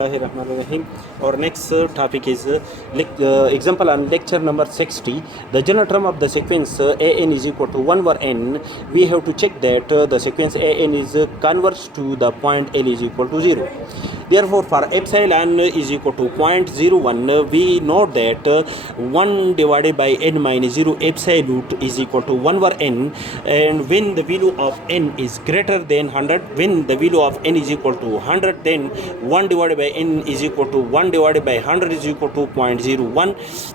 Bismillahirrahmanirrahim. Our next topic is example on lecture number 60. The general term of the sequence an is equal to 1 over n. We have to check that the sequence an is converges to the point L is equal to 0. Therefore, for epsilon is equal to 0.01, we know that 1 divided by n minus 0 absolute is equal to 1 over n, and when the value of n is greater than 100, when the value of n is equal to 100, then 1 divided by n is equal to 1 divided by 100 is equal to 0.01,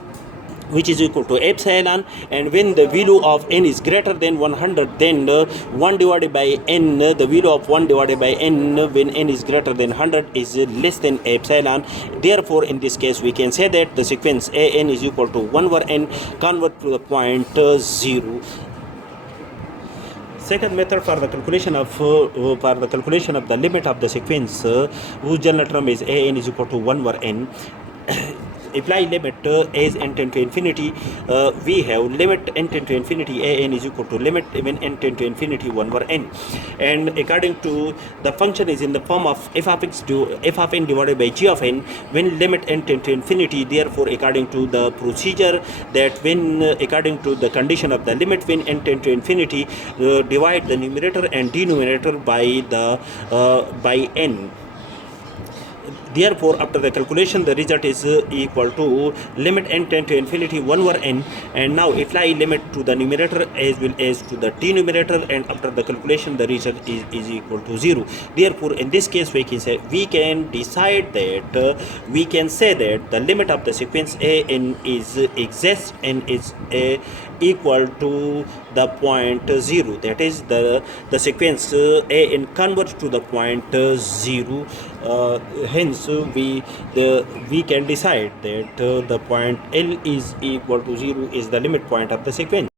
which is equal to epsilon. And when the value of n is greater than 100, then 1 divided by n, the value of 1 divided by n when n is greater than 100 is less than epsilon. Therefore, in this case, we can say that the sequence an is equal to 1 over n convert to the point 0. Second method for the calculation of the limit of the sequence whose general term is an is equal to 1 over n. Apply limit as n tend to infinity. We have limit n tend to infinity an is equal to limit when n tend to infinity 1 over n, and according to the function is in the form of f of n divided by g of n when limit n tend to infinity. Therefore, according to the procedure that when according to the condition of the limit when n tend to infinity, divide the numerator and denominator by n. Therefore, after the calculation, the result is equal to limit n tend to infinity 1 over n, and now apply limit to the numerator as well as to the denominator, and after the calculation, the result is equal to 0. Therefore, in this case, we can say we can say that the limit of the sequence an is exists and is equal to the point 0. That is the sequence an converges to the point 0. Hence, we can decide that the point L is equal to 0 is the limit point of the sequence.